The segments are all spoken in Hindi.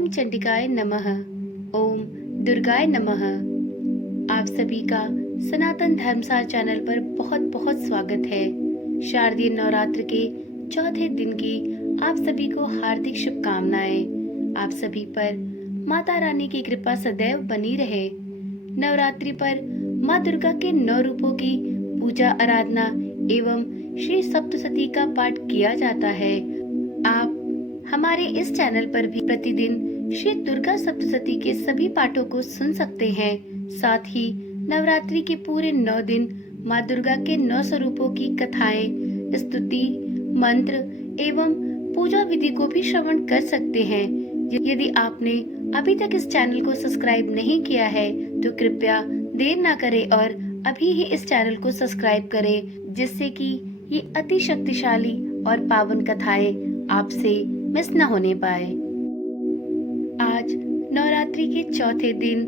ओम चंडिकाय नमः। ओम दुर्गाय नमः। आप सभी का सनातन धर्मसार चैनल पर बहुत बहुत स्वागत है। शारदीय नवरात्र के चौथे दिन की आप सभी को हार्दिक शुभकामनाएं। आप सभी पर माता रानी की कृपा सदैव बनी रहे। नवरात्रि पर माँ दुर्गा के 9 रूपों की पूजा आराधना एवं श्री सप्तशती का पाठ किया जाता है। आप हमारे इस चैनल पर भी प्रतिदिन श्री दुर्गा सप्तशती के सभी पाठों को सुन सकते हैं। साथ ही नवरात्रि के पूरे 9 दिन माँ दुर्गा के 9 स्वरूपों की कथाएं, स्तुति, मंत्र एवं पूजा विधि को भी श्रवण कर सकते हैं। यदि आपने अभी तक इस चैनल को सब्सक्राइब नहीं किया है तो कृपया देर ना करें और अभी ही इस चैनल को सब्सक्राइब करें, जिससे कि ये अति शक्तिशाली और पावन कथाएं आपसे मिस न होने पाए। आज नवरात्रि के चौथे दिन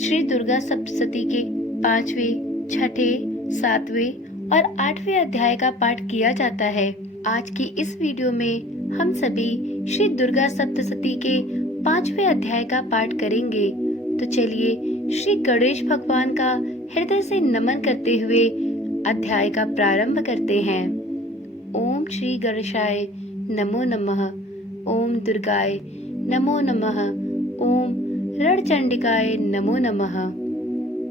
श्री दुर्गा सप्तशती के 5वें, 6ठे, 7वें और 8वें अध्याय का पाठ किया जाता है। आज की इस वीडियो में हम सभी श्री दुर्गा सप्तशती के 5वें अध्याय का पाठ करेंगे। तो चलिए श्री गणेश भगवान का हृदय से नमन करते हुए अध्याय का प्रारंभ करते हैं। ओम श्री गणेशाय नमो नमः। ओम दुर्गाय नमो नमः। ओम रणचंडिकाय नमो नमः।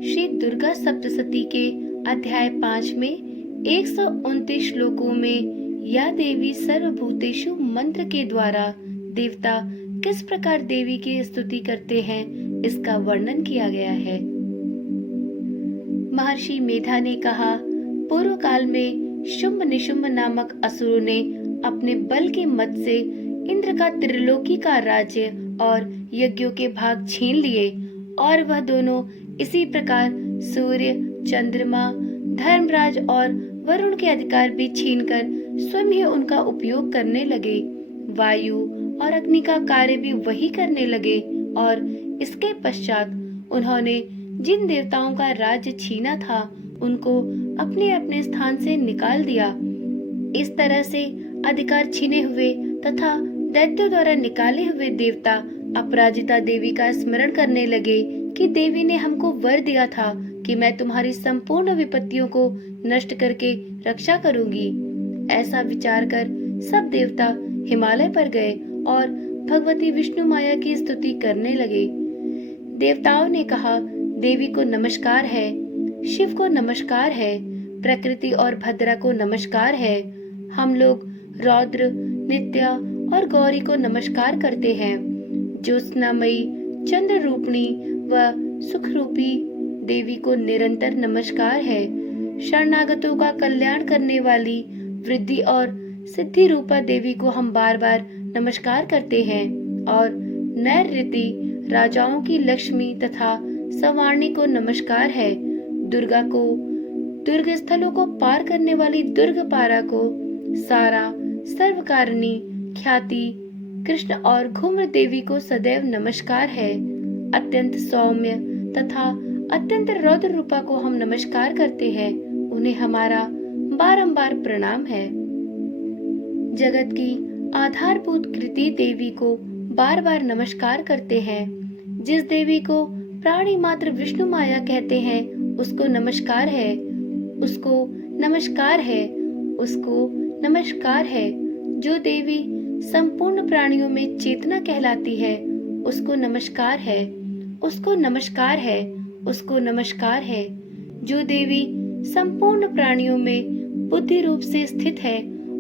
श्री दुर्गा सप्तशती के अध्याय 5 में 129 श्लोकों में या देवी सर्वभूतेषु मंत्र के द्वारा देवता किस प्रकार देवी की स्तुति करते हैं, इसका वर्णन किया गया है। महर्षि मेधा ने कहा, पूर्व काल में शुंभ निशुंभ नामक असुरों ने अपने बल के मत से इंद्र का त्रिलोकी का राज्य और यज्ञों के भाग छीन लिए और वह दोनों इसी प्रकार सूर्य, चंद्रमा, धर्मराज और वरुण के अधिकार भी छीनकर स्वयं ही उनका उपयोग करने लगे। वायु और अग्नि का कार्य भी वही करने लगे और इसके पश्चात उन्होंने जिन देवताओं का राज्य छीना था उनको अपने अपने स्थान से निकाल दिया। इस तरह से अधिकार छीने हुए तथा दैत्यों द्वारा निकाले हुए देवता अपराजिता देवी का स्मरण करने लगे कि देवी ने हमको वर दिया था कि मैं तुम्हारी संपूर्ण विपत्तियों को नष्ट करके रक्षा करूंगी। ऐसा विचार कर सब देवता हिमालय पर गए और भगवती विष्णु माया की स्तुति करने लगे। देवताओं ने कहा, देवी को नमस्कार है, शिव को नमस्कार है, प्रकृति और भद्रा को नमस्कार है। हम लोग रौद्र, नित्या और गौरी को नमस्कार करते हैं। ज्योत्सनामयी, चंद्र रूपिणी व सुख रूपी देवी को निरंतर नमस्कार है। शरणागतों का कल्याण करने वाली वृद्धि और सिद्धि रूपा देवी को हम बार बार नमस्कार करते हैं और नैऋति राजाओं की लक्ष्मी तथा सवारणी को नमस्कार है। दुर्गा को, दुर्ग स्थलों को पार करने वाली दुर्गपारा को, सारा, सर्वकारिणी, ख्याति, कृष्ण और घुम्र देवी को सदैव नमस्कार है। अत्यंत सौम्य तथा अत्यंत रौद्र रूपा को हम नमस्कार करते हैं। उन्हें हमारा बारंबार प्रणाम है। जगत की आधारभूत कृति देवी को बार बार नमस्कार करते हैं। जिस देवी को प्राणी मात्र विष्णु माया कहते हैं उसको नमस्कार है, उसको नमस्कार है, उसको नमस्कार है। जो देवी संपूर्ण प्राणियों में चेतना कहलाती है उसको नमस्कार है, उसको नमस्कार है, उसको नमस्कार है। जो देवी संपूर्ण प्राणियों में बुद्धि रूप से स्थित है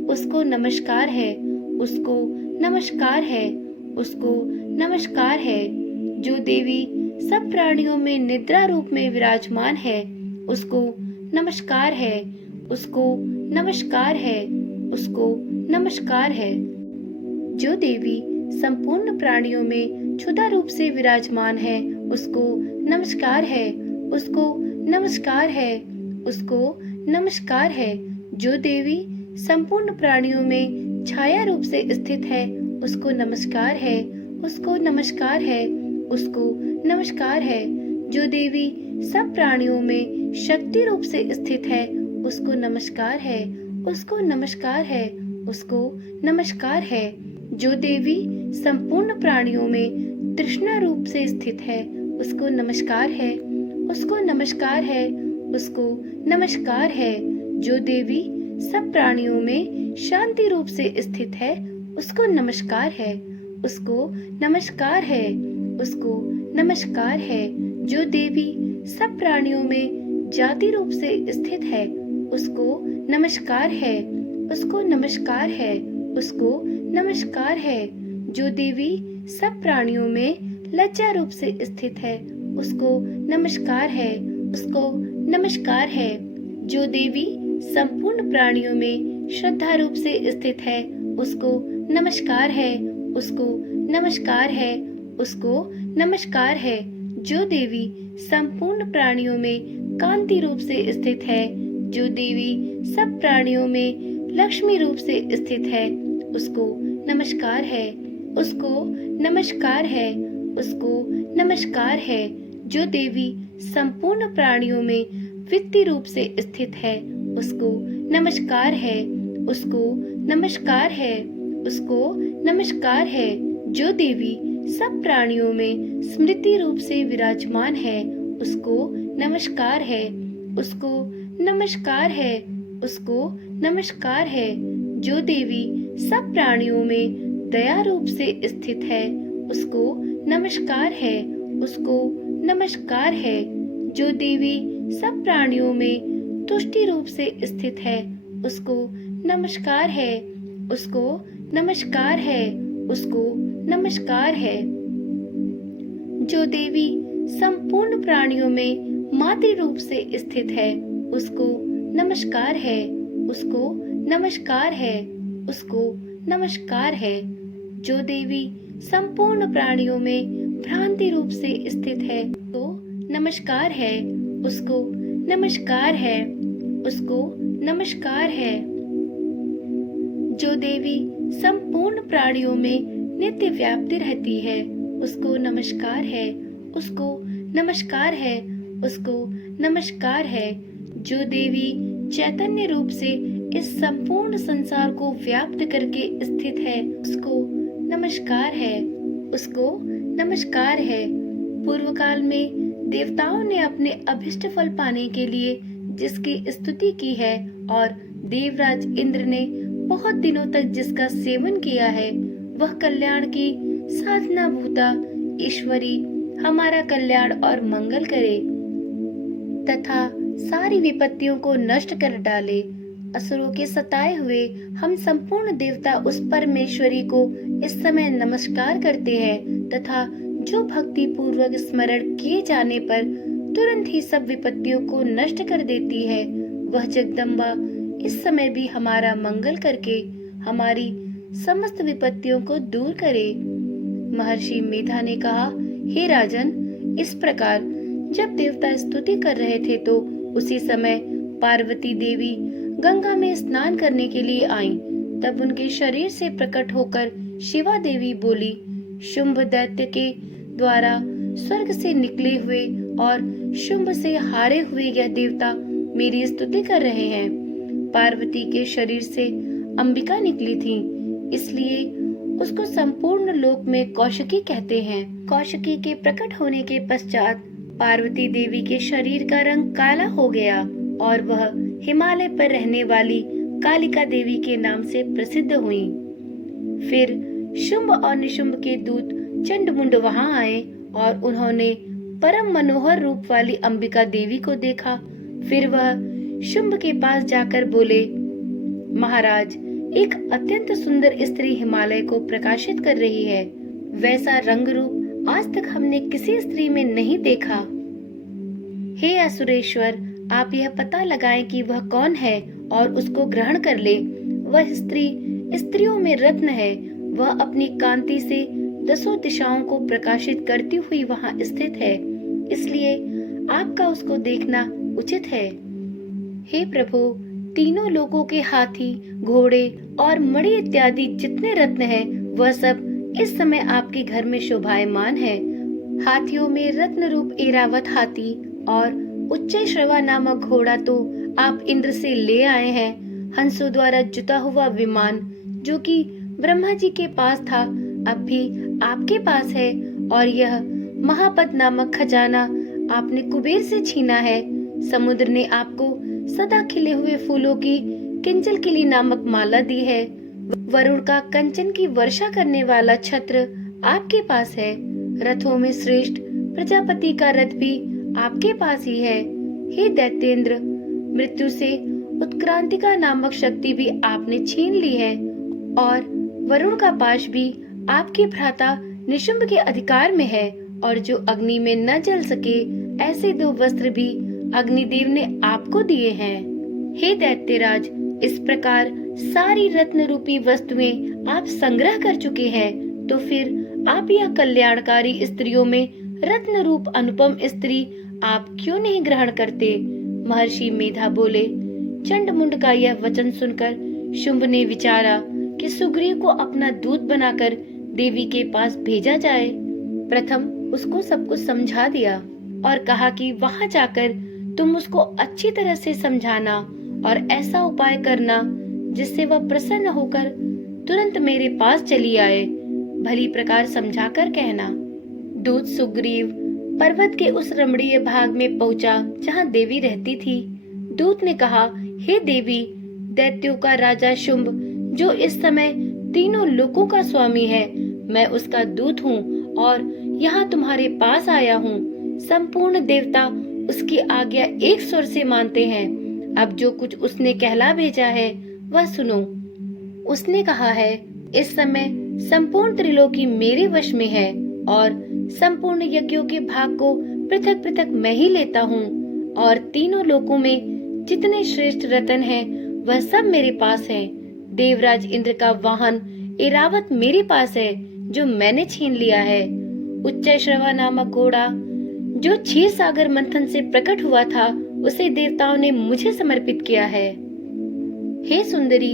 उसको नमस्कार है, उसको नमस्कार है, उसको नमस्कार है। जो देवी सब प्राणियों में निद्रा रूप में विराजमान है उसको नमस्कार है, उसको नमस्कार है, उसको नमस्कार है। जो देवी संपूर्ण प्राणियों में क्षुधा रूप से विराजमान है उसको नमस्कार है, उसको नमस्कार है, उसको नमस्कार है। जो देवी संपूर्ण प्राणियों में छाया रूप से स्थित है उसको नमस्कार है, उसको नमस्कार है, उसको नमस्कार है। जो देवी सब प्राणियों में शक्ति रूप से स्थित है उसको नमस्कार है, उसको नमस्कार है, उसको नमस्कार है। जो देवी संपूर्ण प्राणियों में तृष्णा रूप से स्थित है, उसको नमस्कार है, उसको नमस्कार है, उसको नमस्कार है। जो देवी सब प्राणियों में शांति रूप से स्थित है, उसको नमस्कार है, उसको नमस्कार है, उसको नमस्कार है। जो देवी सब प्राणियों में जाति रूप से स्थित है, उसको नमस्कार है, उसको नमस्कार है, उसको नमस्कार है। जो देवी सब प्राणियों में लज्जा रूप से स्थित है, उसको नमस्कार है, उसको नमस्कार है। जो देवी संपूर्ण प्राणियों में श्रद्धा रूप से स्थित है, उसको नमस्कार है, उसको नमस्कार है, उसको नमस्कार है। जो देवी संपूर्ण प्राणियों में कांति रूप से स्थित है, जो देवी सब प्राणियों में लक्ष्मी रूप से स्थित है, उसको नमस्कार है, उसको नमस्कार है, उसको नमस्कार है। जो देवी संपूर्ण प्राणियों में वित्तीय रूप से स्थित है, उसको नमस्कार है, उसको नमस्कार है, उसको नमस्कार है। जो देवी सब प्राणियों में स्मृति रूप से विराजमान है, उसको नमस्कार है, उसको नमस्कार है, उसको नमस्कार है। जो देवी सब प्राणियों में दया रूप से स्थित है, उसको नमस्कार है, उसको नमस्कार है। जो देवी सब प्राणियों में तुष्टि रूप से स्थित है, उसको नमस्कार है, उसको नमस्कार है, उसको नमस्कार है। जो देवी संपूर्ण प्राणियों में मातृ रूप से स्थित है, उसको नमस्कार है, उसको नमस्कार है, उसको नमस्कार है। जो देवी संपूर्ण प्राणियों में भ्रांति रूप से स्थित है, उसको नमस्कार है, उसको नमस्कार है, उसको नमस्कार है। जो देवी संपूर्ण प्राणियों में नित्य व्याप्ति रहती है, उसको नमस्कार है, उसको नमस्कार है, उसको नमस्कार है। जो देवी चैतन्य रूप से इस संपूर्ण संसार को व्याप्त करके स्थित है, उसको नमस्कार है, उसको नमस्कार है। पूर्व काल में देवताओं ने अपने अभिष्ट फल पाने के लिए जिसकी स्तुति की है और देवराज इंद्र ने बहुत दिनों तक जिसका सेवन किया है, वह कल्याण की साधना भूता ईश्वरी हमारा कल्याण और मंगल करे तथा सारी विपत्तियों को नष्ट कर डाले। असुरों के सताए हुए हम संपूर्ण देवता उस परमेश्वरी को इस समय नमस्कार करते हैं तथा जो भक्ति पूर्वक स्मरण किए जाने पर तुरंत ही सब विपत्तियों को नष्ट कर देती है, वह जगदम्बा इस समय भी हमारा मंगल करके हमारी समस्त विपत्तियों को दूर करे। महर्षि मेधा ने कहा, हे राजन, इस प्रकार जब देवता स्तुति कर रहे थे तो उसी समय पार्वती देवी गंगा में स्नान करने के लिए आईं। तब उनके शरीर से प्रकट होकर शिवा देवी बोली, शुंभ दैत्य के द्वारा स्वर्ग से निकले हुए और शुंभ से हारे हुए यह देवता मेरी स्तुति कर रहे हैं। पार्वती के शरीर से अंबिका निकली थी, इसलिए उसको संपूर्ण लोक में कौशिकी कहते हैं। कौशिकी के प्रकट होने के पश्चात पार्वती देवी के शरीर का रंग काला हो गया और वह हिमालय पर रहने वाली कालिका देवी के नाम से प्रसिद्ध हुई। फिर शुंभ और निशुंभ के दूत चंडमुंड वहां आए और उन्होंने परम मनोहर रूप वाली अंबिका देवी को देखा। फिर वह शुंभ के पास जाकर बोले, महाराज, एक अत्यंत सुंदर स्त्री हिमालय को प्रकाशित कर रही है। वैसा रंग रूप आज तक हमने किसी स्त्री में नहीं देखा। हे असुरेश्वर, आप यह पता लगाएं कि वह कौन है और उसको ग्रहण कर ले। वह स्त्री स्त्रियों में रत्न है। वह अपनी कांति से दसों दिशाओं को प्रकाशित करती हुई वहां स्थित है, इसलिए आपका उसको देखना उचित है। हे प्रभु, तीनों लोगों के हाथी, घोड़े और मणि इत्यादि जितने रत्न हैं, वह सब इस समय आपके घर में शोभायमान है। हाथियों में रत्न रूप ऐरावत हाथी और उच्चैश्रवा नामक घोड़ा तो आप इंद्र से ले आए हैं। हंसों द्वारा जुता हुआ विमान जो कि ब्रह्मा जी के पास था, अब भी आपके पास है और यह महापद नामक खजाना आपने कुबेर से छीना है। समुद्र ने आपको सदा खिले हुए फूलों की किंजल किली नामक माला दी है। वरुण का कंचन की वर्षा करने वाला छत्र आपके पास है। रथों में श्रेष्ठ प्रजापति का रथ भी आपके पास ही है। हे दैत्येंद्र, मृत्यु से उत्क्रांतिका नामक शक्ति भी आपने छीन ली है और वरुण का पाश भी आपके भ्राता निशुंभ के अधिकार में है। और जो अग्नि में न जल सके ऐसे 2 वस्त्र भी अग्निदेव ने आपको दिए हैं। हे दैत्यराज, इस प्रकार सारी रत्न रूपी वस्तुएं आप संग्रह कर चुके हैं, तो फिर आप यह कल्याणकारी स्त्रियों में रत्न रूप अनुपम स्त्री आप क्यों नहीं ग्रहण करते? महर्षि मेधा बोले। चंडमुंड का यह वचन सुनकर शुंभ ने विचारा कि सुग्रीव को अपना दूत बनाकर देवी के पास भेजा जाए। प्रथम उसको सब कुछ समझा दिया और कहा कि वहां जाकर तुम उसको अच्छी तरह से समझाना और ऐसा उपाय करना जिससे वह प्रसन्न होकर तुरंत मेरे पास चली आए। भली प्रकार समझाकर कहना। दूत सुग्रीव पर्वत के उस रमणीय भाग में पहुंचा जहां देवी रहती थी। दूत ने कहा, हे देवी, दैत्यों का राजा शुंभ जो इस समय तीनों लोकों का स्वामी है, मैं उसका दूत हूँ और यहाँ तुम्हारे पास आया हूँ। संपूर्ण देवता उसकी आज्ञा एक स्वर से मानते हैं। अब जो कुछ उसने कहला भेजा है वह सुनो। उसने कहा है, इस समय संपूर्ण त्रिलोकी मेरे वश में है और संपूर्ण यज्ञों के भाग को पृथक पृथक मैं ही लेता हूँ और तीनों लोकों में जितने श्रेष्ठ रतन हैं वह सब मेरे पास है। देवराज इंद्र का वाहन ऐरावत मेरे पास है जो मैंने छीन लिया है। उच्चैश्रवा नामक घोड़ा जो क्षीर सागर मंथन से प्रकट हुआ था उसे देवताओं ने मुझे समर्पित किया है। हे सुंदरी,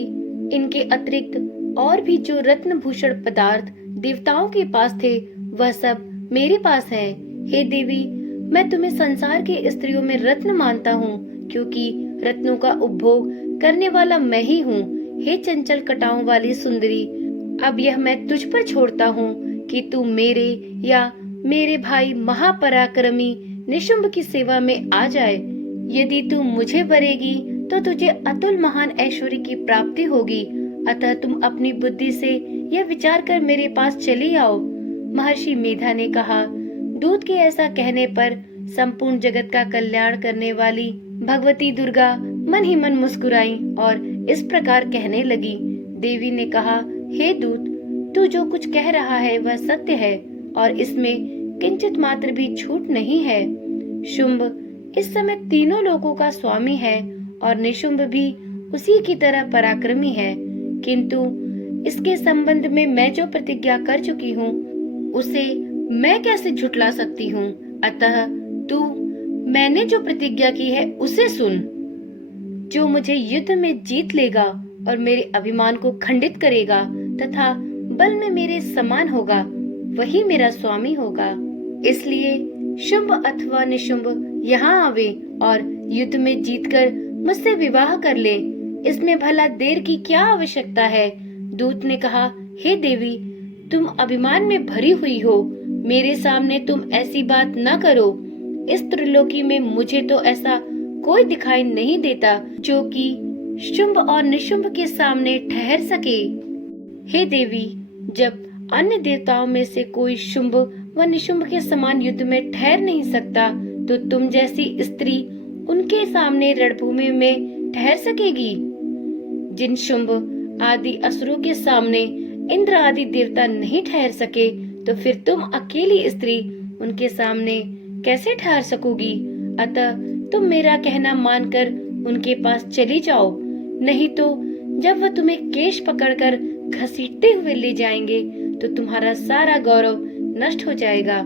इनके अतिरिक्त और भी जो रत्न भूषण पदार्थ देवताओं के पास थे वह सब मेरे पास है। हे देवी, मैं तुम्हें संसार के स्त्रियों में रत्न मानता हूँ क्योंकि रत्नों का उपभोग करने वाला मैं ही हूँ। हे चंचल कटाओं वाली सुंदरी, अब यह मैं तुझ पर छोड़ता हूँ कि तू मेरे या मेरे भाई महापराक्रमी निशुंभ की सेवा में आ जाए। यदि तू मुझे वरेगी तो तुझे अतुल महान ऐश्वर्य की प्राप्ति होगी। अतः तुम अपनी बुद्धि से यह विचार कर मेरे पास चली आओ। महर्षि मेधा ने कहा। दूत के ऐसा कहने पर संपूर्ण जगत का कल्याण करने वाली भगवती दुर्गा मन ही मन मुस्कुराई और इस प्रकार कहने लगी। देवी ने कहा, हे दूत, तू जो कुछ कह रहा है वह सत्य है और इसमें किंचित मात्र भी झूठ नहीं है। शुंभ इस समय तीनों लोकों का स्वामी है और निशुंभ भी उसी की तरह पराक्रमी है, किंतु इसके संबंध में मैं जो प्रतिज्ञा कर चुकी हूँ उसे मैं कैसे झुठला सकती हूँ। अतः तू मैंने जो प्रतिज्ञा की है उसे सुन। जो मुझे युद्ध में जीत लेगा और मेरे अभिमान को खंडित करेगा तथा बल में मेरे समान होगा वही मेरा स्वामी होगा। इसलिए शुंभ अथवा निशुंभ यहाँ आवे और युद्ध में जीतकर मुझसे विवाह कर ले। इसमें भला देर की क्या आवश्यकता है। दूत ने कहा, हे देवी, तुम अभिमान में भरी हुई हो, मेरे सामने तुम ऐसी बात न करो। इस त्रिलोकी में मुझे तो ऐसा कोई दिखाई नहीं देता जो कि शुंभ और निशुंभ के सामने ठहर सके। हे देवी, जब अन्य देवताओं में से कोई शुंभ व निशुंभ के समान युद्ध में ठहर नहीं सकता, तो तुम जैसी स्त्री उनके सामने रणभूमि में ठहर सकेगी। जिन शुंभ आदि असुरों के सामने इंद्र आदि देवता नहीं ठहर सके, तो फिर तुम अकेली स्त्री उनके सामने कैसे ठहर सकोगी। अतः तुम मेरा कहना मानकर उनके पास चली जाओ, नहीं तो जब वह तुम्हें केश पकड़कर घसीटते हुए ले जाएंगे तो तुम्हारा सारा गौरव नष्ट हो जाएगा।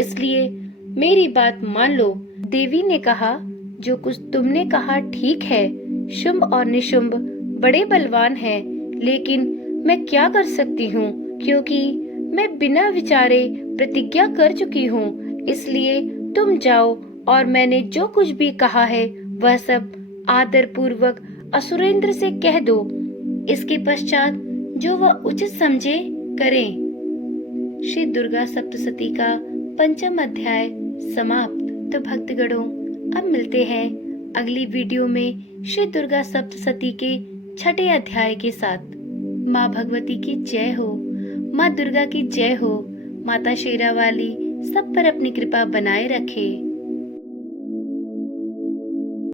इसलिए मेरी बात मान लो। देवी ने कहा, जो कुछ तुमने कहा ठीक है। शुंभ और निशुंभ बड़े बलवान हैं, लेकिन मैं क्या कर सकती हूँ, क्योंकि मैं बिना विचारे प्रतिज्ञा कर चुकी हूँ। इसलिए तुम जाओ और मैंने जो कुछ भी कहा है वह सब आदर पूर्वक असुरेंद्र से कह दो। इसके पश्चात जो वह उचित समझे करें। श्री दुर्गा सप्तशती का पंचम अध्याय समाप्त। तो भक्तगणों, अब मिलते हैं अगली वीडियो में श्री दुर्गा सप्तशती के छठे अध्याय के साथ। माँ भगवती की जय हो, माँ दुर्गा की जय हो। माता शेरावाली सब पर अपनी कृपा बनाए रखे।